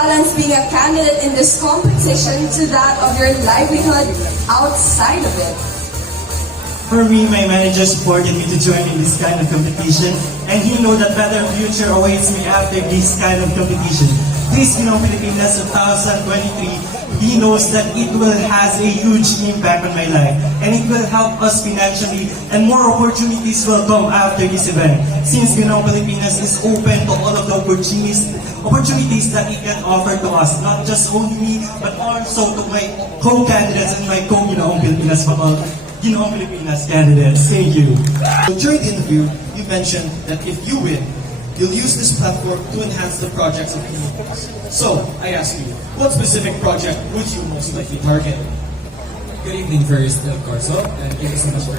balance being a candidate in this competition to that of your livelihood outside of it? For me, my manager supported me to join in this kind of competition, and he know that better future awaits me after this kind of competition. This Ginoong Pilipinas 2023, he knows that it will has a huge impact on my life, and it will help us financially, and more opportunities will come after this event. Since Ginoong Pilipinas is open to all of the opportunities that it can offer to us, not just only me, but also to my co-candidates and my co-Ginoong Pilipinas Ginoong Pilipinas candidates. Thank you. So during the interview, you mentioned that if you win, you'll use this platform to enhance the projects of Pilipinas. So, I ask you, what specific project would you most likely target? Good evening first, of course, and thank you so much for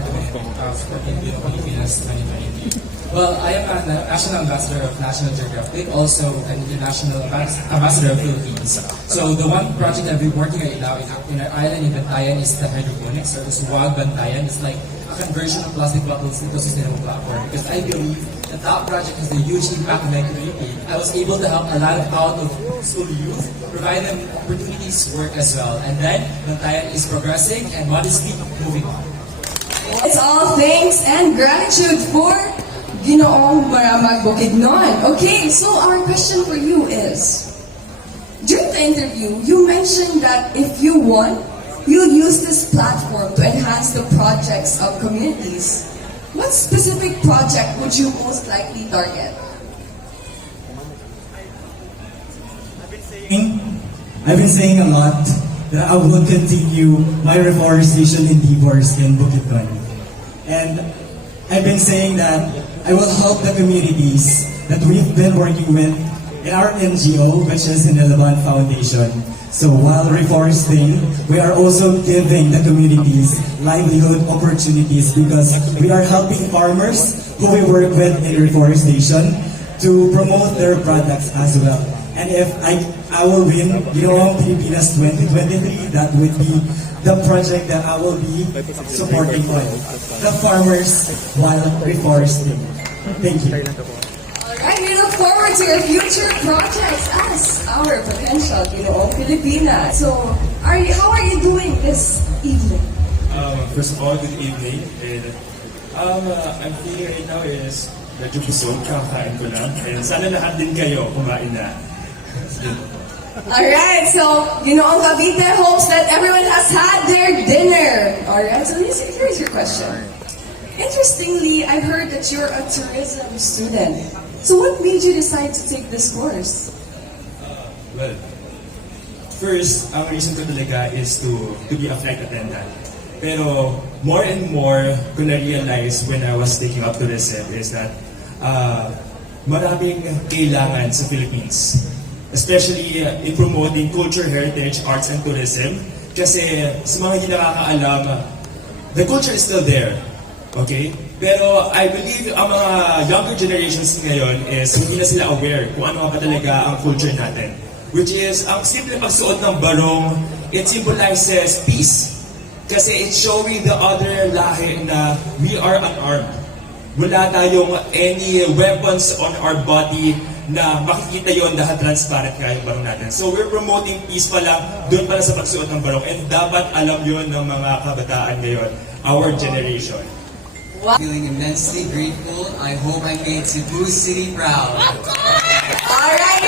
supporting Ginoong Pilipinas 2023. Well, I am a National Ambassador of National Geographic, also an International Ambassador of Philippines. So the one project I've been working right now in our island in Bantayan is the hydroponics, or the Suwag Bantayan. It's like a conversion of plastic bottles into a sustainable platform, because I believe that that project has a huge impact on my community. I was able to help a lot of out-of-school youth, provide them opportunities to work as well. And then, Bantayan is progressing and modestly moving on. It's all thanks and gratitude for Ginoong Maramag Bukidnon. Okay, so our question for you is, during the interview, you mentioned that if you won, you'll use this platform to enhance the projects of communities. What specific project would you most likely target? I've been saying a lot that I will continue my reforestation endeavors in Bukidnon. And I've been saying that I will help the communities that we've been working with in our NGO, which is in the Laban Foundation. So while reforesting, we are also giving the communities livelihood opportunities, because we are helping farmers who we work with in reforestation to promote their products as well. And if I will win Ginoong Pilipinas 2023, that would be the project that I will be supporting on the farmers while reforesting. Thank you. Alright, we look forward to your future projects as our potential Ginoong Pilipinas. So, how are you doing this evening? First of all, good evening. And, I'm feeling right now is medyo busog, kakain ko lang. And sana lahat din kayo kumain na. Alright, so Ginoong Cavite hopes that everyone has had their dinner. Alright, so here's your question. Interestingly, I heard that you're a tourism student. So what made you decide to take this course? Well, first, ang reason ko talaga is to be a flight attendant. Pero more and more ko na-realize when I was taking up tourism is that maraming kailangan sa Philippines. Especially in promoting culture, heritage, arts, and tourism. Kasi sa mga hindi nakakaalam, the culture is still there. Okay? Pero I believe ang mga younger generations ngayon is hindi na sila aware kung ano ba talaga ang culture natin. Which is, ang simple pagsuot ng barong, it symbolizes peace. Kasi it's showing the other lahi na we are unarmed. Wala tayong any weapons on our body na makikita yon dahil transparent nga yung barong natin. So we're promoting peace pa lang, doon pala sa pagsuot ng barong. And dapat alam yon ng mga kabataan ngayon, our generation. Feeling immensely grateful. I hope I made Cebu City proud. Alright,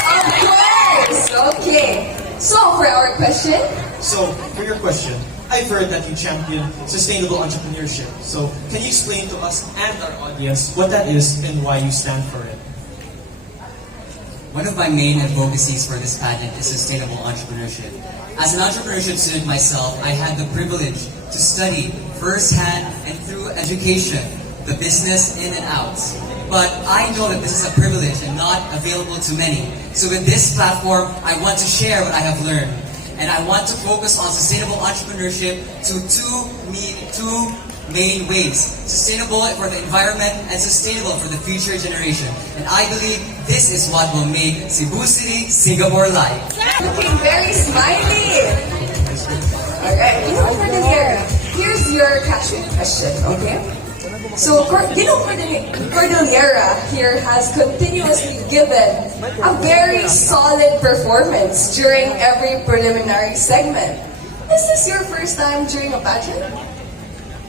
of course! Okay. So, for our question? So, for your question, I've heard that you champion sustainable entrepreneurship. So, can you explain to us and our audience what that is and why you stand for it? One of my main advocacies for this pageant is sustainable entrepreneurship. As an entrepreneurship student myself, I had the privilege to study firsthand and through education the business in and out. But I know that this is a privilege and not available to many. So with this platform, I want to share what I have learned. And I want to focus on sustainable entrepreneurship to two main ways. Sustainable for the environment and sustainable for the future generation. And I believe this is what will make Cebu City, Singapore-like. Looking very smiley. Alright, you know what, here. Here's your casual question, okay? So, Cordillera here has continuously given a very solid performance during every preliminary segment. Is this your first time during a pageant?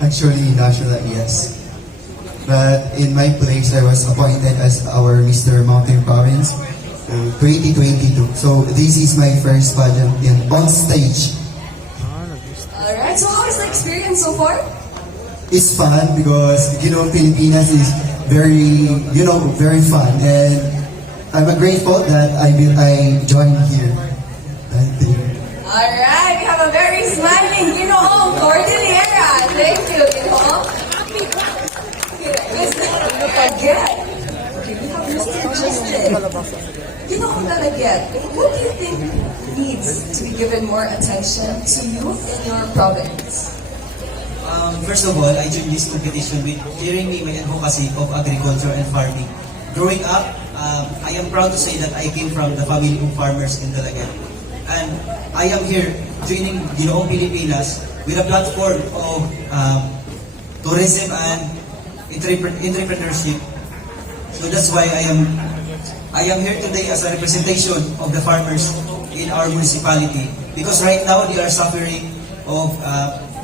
Actually, national, yes. But in my place, I was appointed as our Mr. Mountain Province 2022. So this is my first pageant on stage. Alright, so how is the experience so far? It's fun because Pilipinas is very very fun, and I'm grateful that I joined here. Thank you. Alright, we have a very smiling Ginoong Cordillera. Thank you, Ginoong. Again. Okay, we have Mr. Justin. Ginoong Dalaget, what do you think needs to be given more attention to youth in your province? First of all, I joined this competition with sharing my advocacy of agriculture and farming. Growing up, I am proud to say that I came from the family of farmers in Dalaget. And I am here joining Ginoong Pilipinas with a platform of tourism and entrepreneurship. So that's why I am here today as a representation of the farmers in our municipality, because right now they are suffering of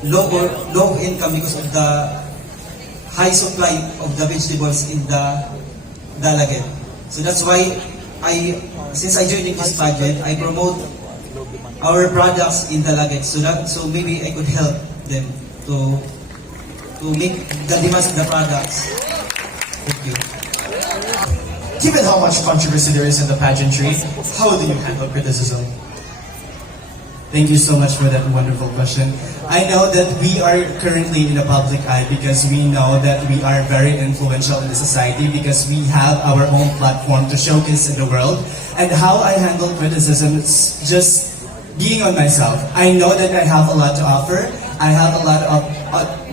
low income because of the high supply of the vegetables in the Dalaget. So that's why since I joined this pageant, I promote our products in Dalaget so maybe I could help them to make the demands of the products. Thank you. Given how much controversy there is in the pageantry, how do you handle criticism? Thank you so much for that wonderful question. I know that we are currently in the public eye because we know that we are very influential in the society because we have our own platform to showcase in the world. And how I handle criticism is just being on myself. I know that I have a lot to offer. I have a lot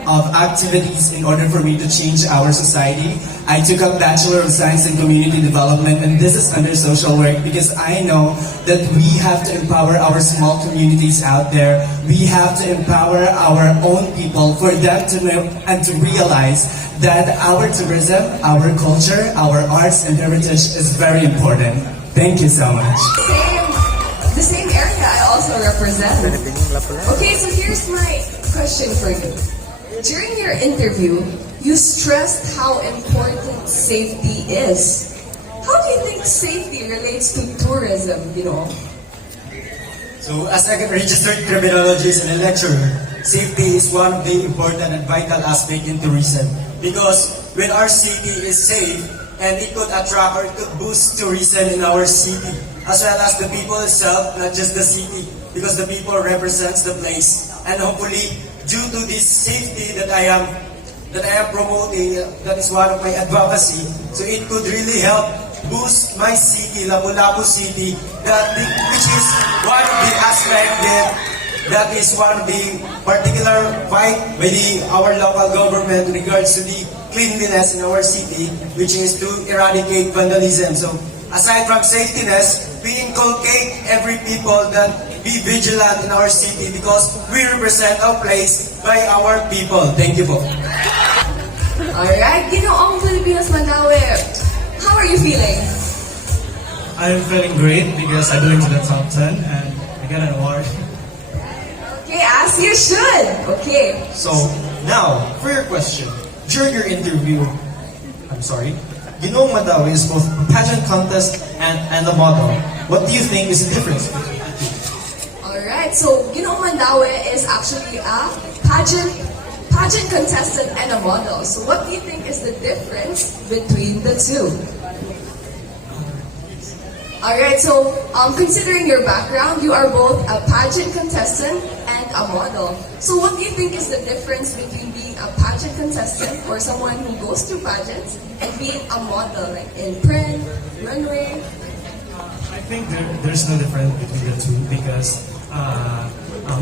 of activities in order for me to change our society. I took up Bachelor of Science in Community Development, and this is under social work because I know that we have to empower our small communities out there. We have to empower our own people for them to know and to realize that our tourism, our culture, our arts and heritage is very important. Thank you so much. The same area I also represent. Okay, so here's my question for you. During your interview, you stressed how important safety is. How do you think safety relates to tourism, So, as a registered criminologist and a lecturer, safety is one of the important and vital aspects in tourism. Because when our city is safe, and it could attract or it could boost tourism in our city, as well as the people itself, not just the city, because the people represents the place. And hopefully, due to this safety that I am promoting, that is one of my advocacy, so it could really help boost my city, Lapu-Lapu City, which is one of the aspects that is one of the particular fight by our local government in regards to the cleanliness in our city, which is to eradicate vandalism. So aside from safetyness, we inculcate every people that be vigilant in our city because we represent our place by our people. Thank you po. Alright, Ginoong Pilipinas Mandaue, how are you feeling? I'm feeling great because I belong to the top 10 and I got an award. Okay, as you should. Okay. So, now, for your question. During your interview, Ginoong Mandaue is both a pageant contest and a model. What do you think is the difference? Alright, so Ginoong Mandaue is actually a pageant contestant and a model. So what do you think is the difference between the two? Alright, so considering your background, you are both a pageant contestant and a model. So what do you think is the difference between being a pageant contestant or someone who goes through pageants and being a model, like in print, runway? I think there's no difference between the two because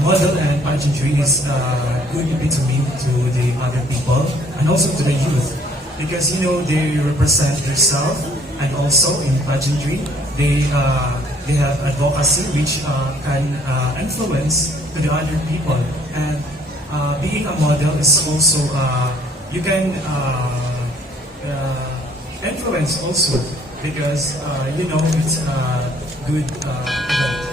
model and pageantry is good between to the other people and also to the youth because they represent themselves, and also in pageantry they have advocacy which can influence to the other people, and being a model is also you can influence also because you know it's a good event.